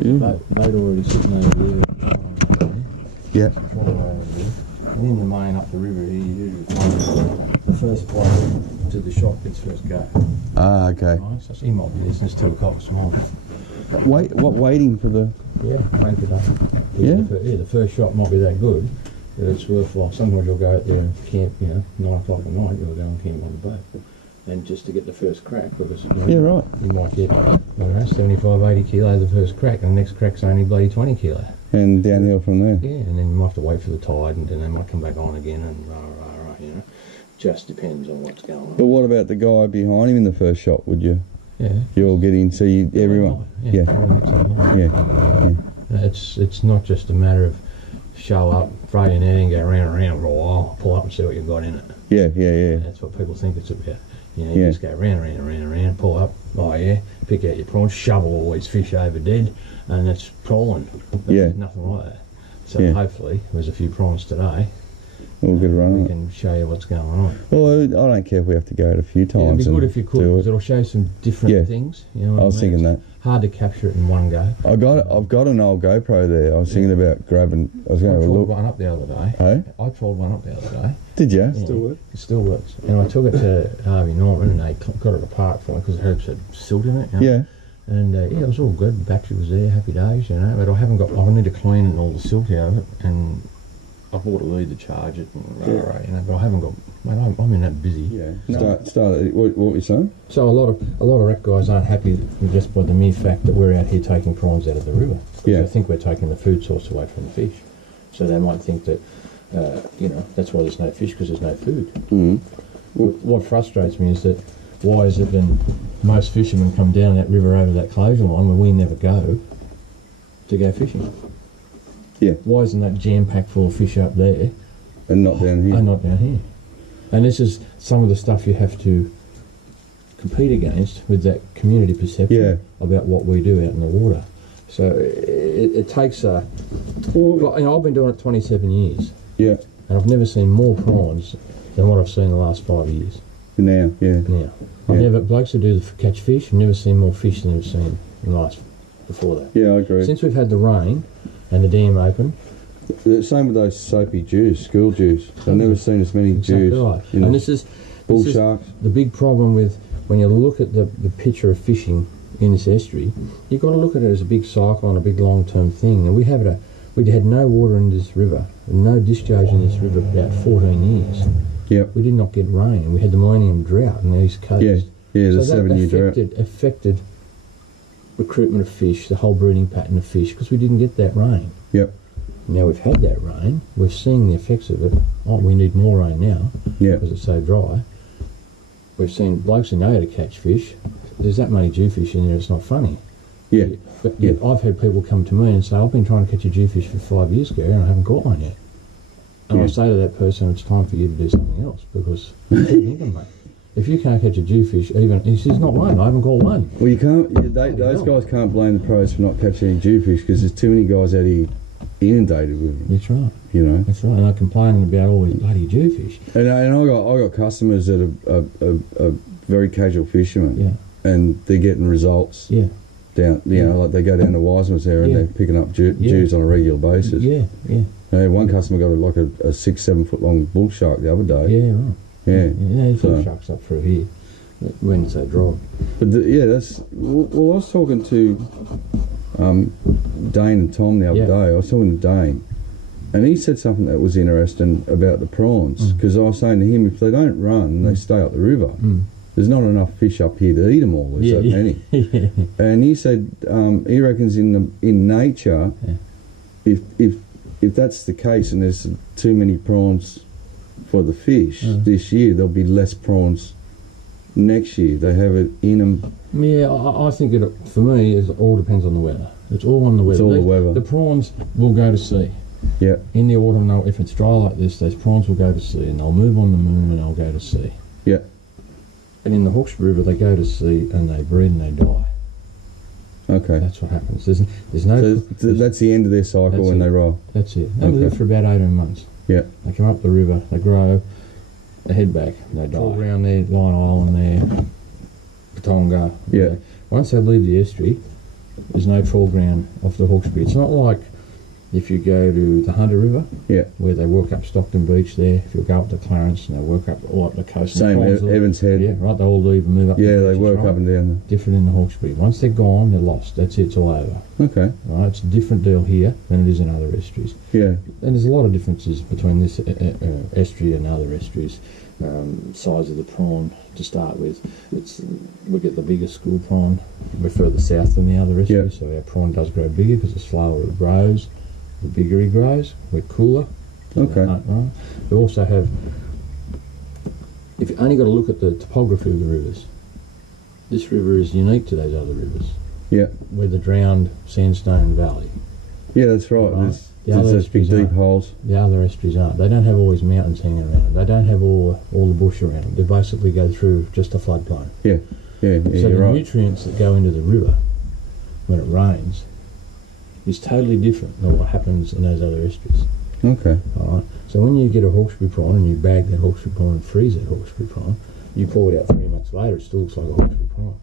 Boat already sitting over there. Yeah. And in the main up the river here, you do the first flight to the shop gets first go. Ah, okay. Right, so he might be there since 2 o'clock this morning. Waiting for the... Yeah, waiting for that. Yeah? The first shot might be that good that it's worthwhile. Sometimes you'll go out there and camp, 9 o'clock at night, you'll go and camp on the boat. And just to get the first crack, because yeah, right. You might get 75, 80 kilo the first crack, and the next crack's only bloody 20 kilo. And downhill from there. Yeah, and then you might have to wait for the tide, and then they might come back on again, and just depends on what's going on. But what about the guy behind him in the first shot? Would you? Yeah. You'll get in, see everyone. Yeah. It's not just a matter of show up, throw your net in, go round and round for a while, pull up and see what you've got in it. Yeah. That's what people think it's about. You just go round and round, pull up, pick out your prawns, shovel all these fish over dead, and that's trawling. There's nothing like that. So hopefully, there's a few prawns today. We'll get a run on it. We can show you what's going on. Well, I don't care if we have to go out a few times. It'd be good if you could, because it'll show some different things. You know what I was thinking that. Hard to capture it in one go. I've got an old GoPro there. I was thinking about grabbing. I was going to look. I trawled one up the other day. Hey? I trawled one up the other day. Did you? Yeah, still works. It still works. And I took it to Harvey Norman, and they got it apart for me because the herbs had silt in it. Yeah. And it was all good. The battery was there, happy days, But I haven't got. I need to clean all the silt out of it, and I bought a lead to charge it, and but I haven't got. Mate, I'm in that busy. Yeah. Start. What were you saying? So a lot of rec guys aren't happy with just by the mere fact that we're out here taking prawns out of the river. They think we're taking the food source away from the fish. So they might think that, that's why there's no fish, because there's no food. Mm. What frustrates me is that why is it then most fishermen come down that river over that closure line where we never go to go fishing? Yeah. Why isn't that jam-packed full of fish up there? And not down here? And not down here. And this is some of the stuff you have to compete against with that community perception about what we do out in the water. So it takes a... Well, I've been doing it 27 years. Yeah. And I've never seen more prawns than what I've seen in the last 5 years. Now. I've never... Blokes who do catch fish, I've never seen more fish than I've seen in the last... before that. Yeah, I agree. Since we've had the rain and the dam open... The same with those soapy Jews, school Jews. I've never seen as many Jews. Right. And this is sharks. The big problem with when you look at the picture of fishing in this estuary, you've got to look at it as a big cycle and a big long-term thing. And we had no water in this river, and no discharge in this river for about 14 years. Yep. We did not get rain. We had the millennium drought on the east coast. Yeah, the 7-year drought. Affected recruitment of fish, the whole breeding pattern of fish, because we didn't get that rain. Yep. Now we've had that rain, we're seeing the effects of it. We need more rain now because it's so dry. We've seen blokes who know how to catch fish. There's that many jewfish in there, it's not funny. Yeah. But I've had people come to me and say, I've been trying to catch a jewfish for 5 years, Gary, and I haven't caught one yet. And I say to that person, it's time for you to do something else, because keep thinking, mate. If you can't catch a jewfish, he says, not one, I haven't caught one. Well, you can't. Those guys can't blame the pros for not catching any jewfish, because there's too many guys out here inundated with them. That's right. That's right. And they're complaining about all these bloody jewfish. And I got customers that are very casual fishermen, and they're getting results. Yeah. Down, like they go down to Wiseman's there and they're picking up Jews on a regular basis. Yeah. One customer got like a 6-7 foot long bull shark the other day. Yeah, right. Yeah. There's bull sharks up through here when it's so dry. But that's. Well, I was talking to Dane and Tom the other day. I was talking to Dane, and he said something that was interesting about the prawns, because I was saying to him, if they don't run, they stay up the river. There's not enough fish up here to eat them all. There's so many. And he said he reckons in nature, if that's the case and there's too many prawns for the fish this year, there'll be less prawns next year. They have it in them. Yeah, I think for me, it all depends on the weather. It's all on the weather. It's all the weather. The prawns will go to sea. Yeah. In the autumn, if it's dry like this, those prawns will go to sea, and they'll move on the moon and they'll go to sea. Yeah. And in the Hawkesbury River, they go to sea and they breed and they die. Okay. That's what happens. There's no... So that's the end of their cycle when they roll? That's it. They live for about 18 months. Yeah. They come up the river, they grow, they head back, they die. All around there, Line Island there, Patonga. Yeah. Once they leave the estuary, there's no trawl ground off the Hawkesbury. It's not like if you go to the Hunter River, where they work up Stockton Beach there. If you go up to Clarence and they work up all up the coast. Same Evans Head. Yeah, right. They all leave and move up. Yeah, the they beaches, work right? up and down. Different in the Hawkesbury. Once they're gone, they're lost. That's it. It's all over. Okay. Right. It's a different deal here than it is in other estuaries. Yeah. And there's a lot of differences between this estuary and other estuaries. Size of the prawn to start with. We get the bigger school prawn. We're further south than the other estuaries, so our prawn does grow bigger because the slower it grows, the bigger he grows. We're cooler. Okay. Right? We also have, if you only got to look at the topography of the rivers, this river is unique to those other rivers. Yeah. We're the drowned sandstone valley. Yeah, that's right. Right. There's those big deep holes. The other estuaries aren't. They don't have all these mountains hanging around them. They don't have all the bush around them. They basically go through just a floodplain. Yeah. So the nutrients that go into the river when it rains is totally different than what happens in those other estuaries. Okay. All right. So when you get a Hawkesbury prawn and you bag that Hawkesbury prawn and freeze that Hawkesbury prawn, you pull it out 3 months later, it still looks like a Hawkesbury prawn.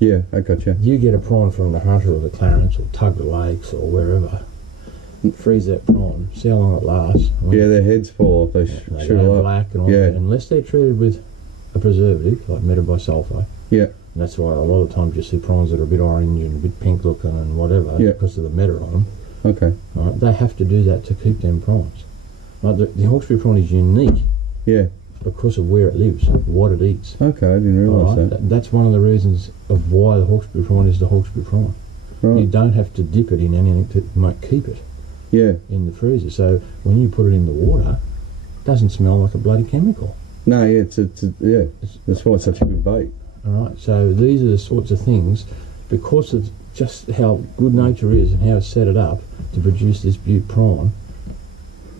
Yeah, I gotcha. You get a prawn from the Hunter or the Clarence or Tugger Lakes or wherever, freeze that prawn, see how long it lasts. Yeah, their heads fall off, they shrivel up. Black and all that, unless they're treated with a preservative like metabisulfite. Yeah. And that's why a lot of times you see prawns that are a bit orange and a bit pink looking and whatever because of the meta on them. Okay. Right, they have to do that to keep them prawns. Right, the Hawkesbury prawn is unique. Yeah. Because of where it lives, what it eats. Okay, I didn't realise that. That's one of the reasons of why the Hawkesbury prawn is the Hawkesbury prawn. Right. You don't have to dip it in anything to keep it. Yeah. In the freezer. So when you put it in the water, it doesn't smell like a bloody chemical. No, yeah, that's why it's such a good bait. All right. So these are the sorts of things, because of just how good nature is and how it's set it up to produce this butte prawn.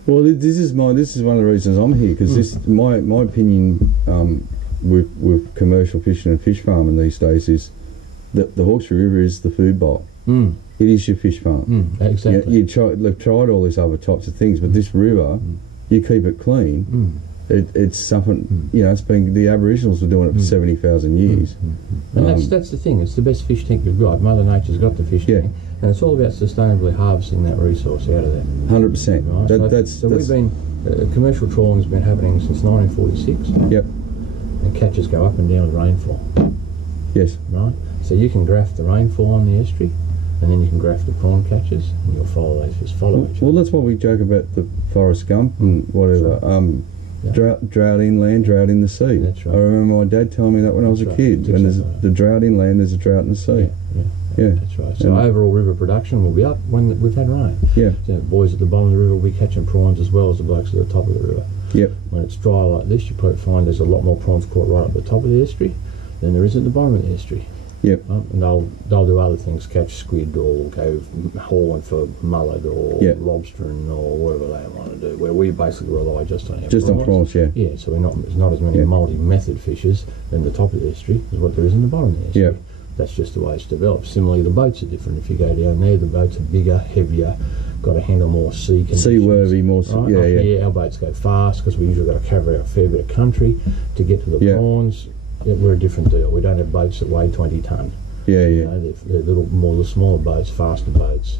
Well, this is one of the reasons I'm here, because this my opinion with commercial fishing and fish farming these days is that the Hawkesbury River is the food bowl. It is your fish farm. Exactly. They've tried all these other types of things, but this river, you keep it clean. It's something, it's been, the Aboriginals were doing it for 70,000 years. And that's the thing, it's the best fish tank we've got. Mother Nature's got the fish tank, and it's all about sustainably harvesting that resource out of there. 100%. Right? So we've been, commercial trawling's been happening since 1946. Yep. And catches go up and down with rainfall. Yes. Right? So you can graph the rainfall on the estuary, and then you can graph the prawn catches, and you'll follow those fish, each other. Well, that's why we joke about the forest gump and whatever. Drought inland, drought in the sea. That's right. I remember my dad telling me that when I was a kid. When there's the drought inland, there's a drought in the sea. Yeah. That's right. So overall river production will be up when we've had rain. Yeah. So boys at the bottom of the river will be catching prawns as well as the blokes at the top of the river. Yep. When it's dry like this, you probably find there's a lot more prawns caught right up the top of the estuary than there is at the bottom of the estuary. Yep. And they'll do other things, catch squid or go hauling for mullet or lobstering or whatever they want to do. Where we basically rely just on our prawns. On prawns, yeah. Yeah, so there's not as many multi-method fishes in the top of the estuary as what there is in the bottom of the estuary. Yeah. That's just the way it's developed. Similarly, the boats are different. If you go down there, the boats are bigger, heavier, got to handle more sea conditions. Seaworthy, more right? Our boats go fast because we usually got to cover a fair bit of country to get to the prawns. We're a different deal. We don't have boats that weigh 20 tonne. They're the smaller boats, faster boats.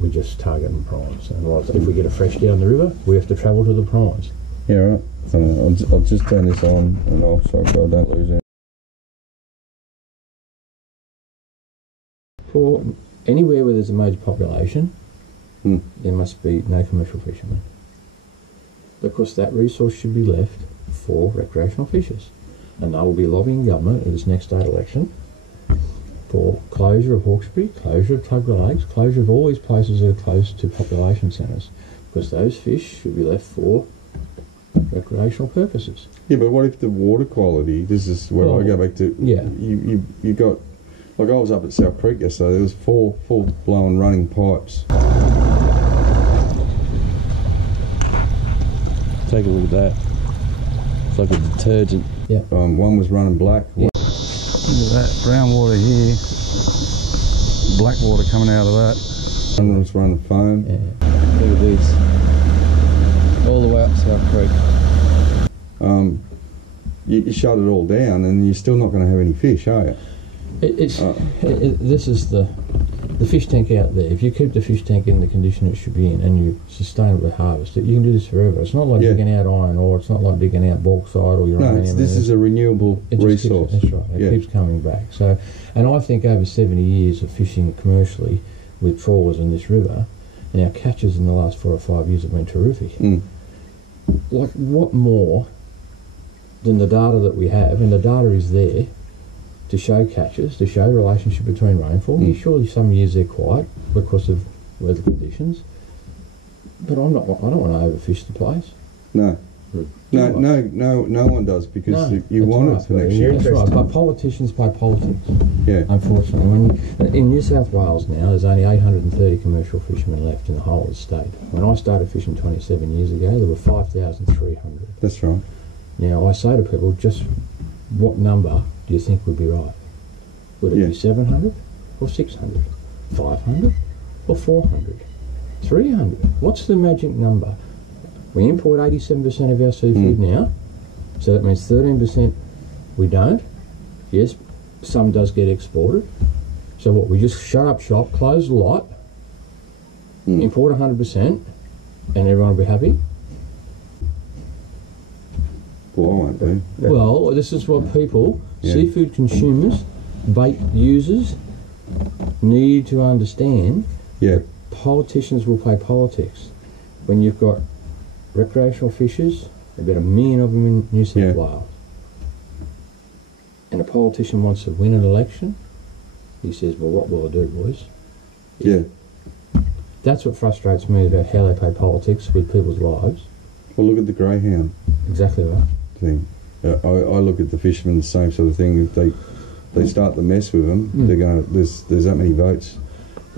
We just target the prawns. And if we get a fresh down the river, we have to travel to the prawns. Yeah, right. I'll just turn this on and off so I don't lose it. For anywhere where there's a major population, there must be no commercial fishermen. Because that resource should be left for recreational fishers. And they will be lobbying government in this next state election for closure of Hawkesbury, closure of Tugger Lakes, closure of all these places that are close to population centres, because those fish should be left for recreational purposes. Yeah, but what if the water quality, this is where I go back to, you got, like I was up at South Creek yesterday, there was four full-blown running pipes. Take a look at that. It's like a detergent. Yeah. One was running black. Yeah. Look at that, brown water here, black water coming out of that. One was running foam. Yeah. Look at this. All the way up South Creek. You shut it all down and you're still not going to have any fish, are you? This is the the fish tank out there, if you keep the fish tank in the condition it should be in and you sustainably harvest it, you can do this forever. It's not like digging out iron ore, it's not like digging out bauxite or uranium. No, this is a renewable resource. That's right, it keeps coming back. So, and I think over 70 years of fishing commercially with trawlers in this river, and our catches in the last 4 or 5 years have been terrific. Like, what more than the data that we have, and the data is there to show catches, to show the relationship between rainfall. Surely some years they're quiet because of weather conditions, but I don't want to overfish the place. No one does, because you want it for next year. That's right, but politicians play politics. Yeah. Unfortunately, in New South Wales now, there's only 830 commercial fishermen left in the whole of the state. When I started fishing 27 years ago, there were 5,300. That's right. Now, I say to people, just what number do you think would be right? Would it be 700 or 600? 500 or 400? 300? What's the magic number? We import 87% of our seafood now, so that means 13% we don't. Yes, some does get exported. So what, we just shut up shop, close the lot, import 100%, and everyone will be happy? Well, I won't be. Well, this is what people, seafood consumers, bait users, need to understand. Politicians will play politics. When you've got recreational fishers, about 1 million of them in New South Wales, and a politician wants to win an election, he says, well, what will I do, boys? That's what frustrates me about how they play politics with people's lives. Well, look at the greyhound. Exactly right. Thing. I look at the fishermen the same sort of thing. If they start the mess with them, they're going. There's that many votes.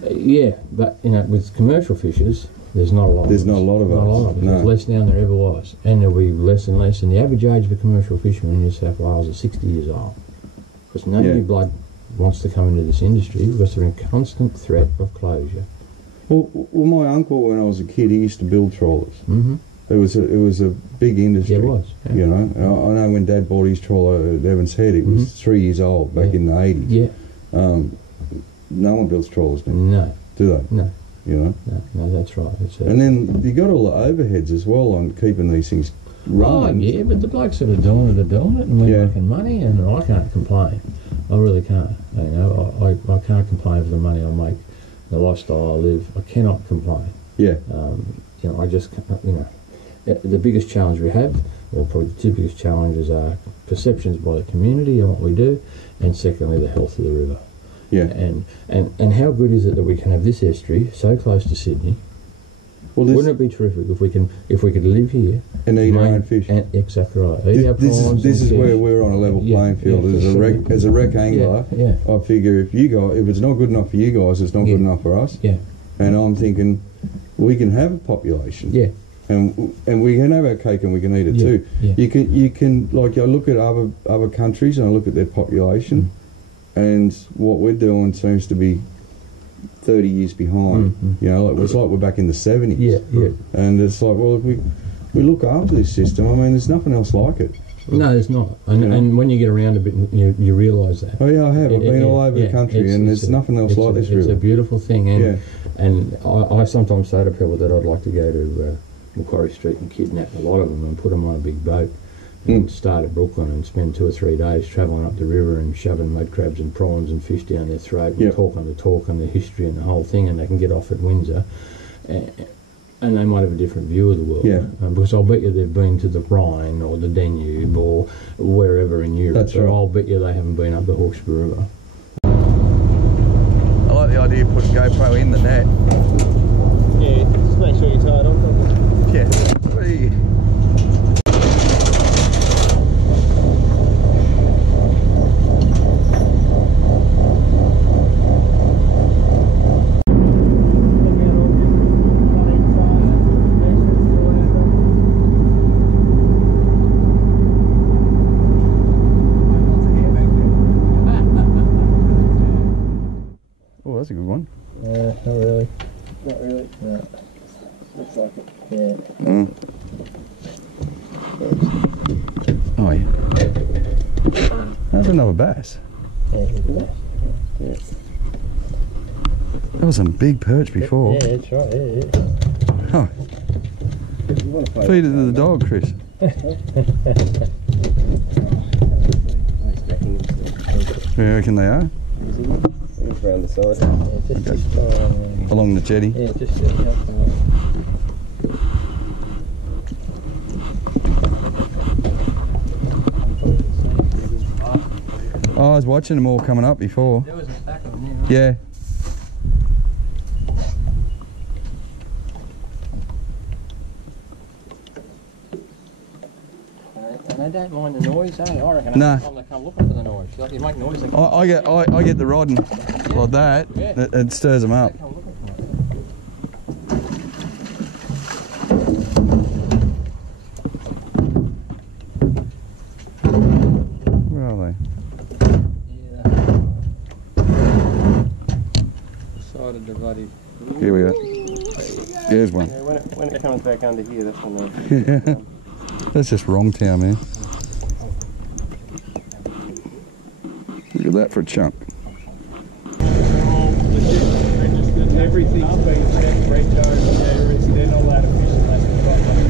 But with commercial fishers, there's not a lot. There's not a lot of us. No. There's less now than there ever was, and there'll be less and less. And the average age of a commercial fisherman in New South Wales is 60 years old, because no new blood wants to come into this industry because they're in constant threat of closure. Well, my uncle, when I was a kid, he used to build trawlers. It was a big industry. Yeah, it was. Yeah. You know, I know when Dad bought his trawler at Evans Head, it was 3 years old back in the 80s. Yeah. No one builds trawlers now. No. Do they? No. You know? No, that's right. And then you got all the overheads as well on keeping these things running. Oh, yeah, but the blokes that are doing it, and we're making money, and I can't complain. I really can't. You know, I can't complain for the money I make, the lifestyle I live. I cannot complain. Yeah. I just, the biggest challenge we have, or probably the two biggest challenges, are perceptions by the community on what we do, and secondly, the health of the river. Yeah. And how good is it that we can have this estuary so close to Sydney? Well, wouldn't it be terrific if we could live here and eat our own fish? Exactly right. This is where we're on a level playing field. As a rec angler, I figure if it's not good enough for you guys, it's not good enough for us. Yeah. And I'm thinking we can have a population. Yeah. And we can have our cake and we can eat it too. Yeah. You can like I look at other countries and I look at their population, and what we're doing seems to be 30 years behind. You know, it's like we're back in the 70s. Yeah, yeah. And it's like, well, if we look after this system, I mean, there's nothing else like it. No, there's not. And when you get around a bit, you realise that. Oh yeah, I have. I've been all over the country, and there's nothing else like this. It's a beautiful thing, and I sometimes say to people that I'd like to go to Macquarie Street and kidnap a lot of them and put them on a big boat and start at Brooklyn and spend 2 or 3 days travelling up the river and shoving mud crabs and prawns and fish down their throat and talking the talk and the history and the whole thing, and they can get off at Windsor. And they might have a different view of the world. Yeah. Because I'll bet you they've been to the Rhine or the Danube or wherever in Europe. That's right. I'll bet you they haven't been up the Hawkesbury River. I like the idea of putting GoPro in the net. Yeah, just make sure you're tied on properly. Yeah. Whee. That's a good one. Not really. Not really. No. Looks like it. Yeah. Oh yeah. That's another bass. Yeah, here's a bass. Yeah. That was some big perch before. Yeah, that's right. Yeah. Oh. Feed it to the dog, Chris. Where do you reckon they are? Around the side. Yeah, just along the jetty. Yeah, just jetty up. Oh, I was watching them all coming up before. There was a stack of them there. Yeah. And they don't mind the noise, eh? I reckon No. every time they come looking for the noise. Like you make noise, they come I get the rod and like that. Yeah. It stirs them up. they come looking for it. Where are they? Yeah. Decided to bloody. Here we are. There's one. Yeah, when it comes back under here, that's when they... That's just wrong town, man. Look at that for a chunk. Everything's been set, red goes, they're not allowed to fish unless they've got like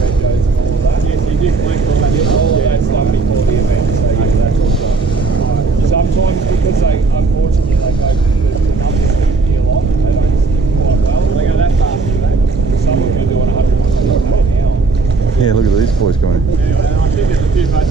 red goes and all of that. Yes, you do collect all that stuff before the event, so yeah, that's all done. Sometimes because unfortunately they go, the numbers get a lot, they don't stick quite well. They go that fast, do they? Some of them are doing 100 miles an hour. Yeah, look at these boys going. Anyway, I think there's a few boats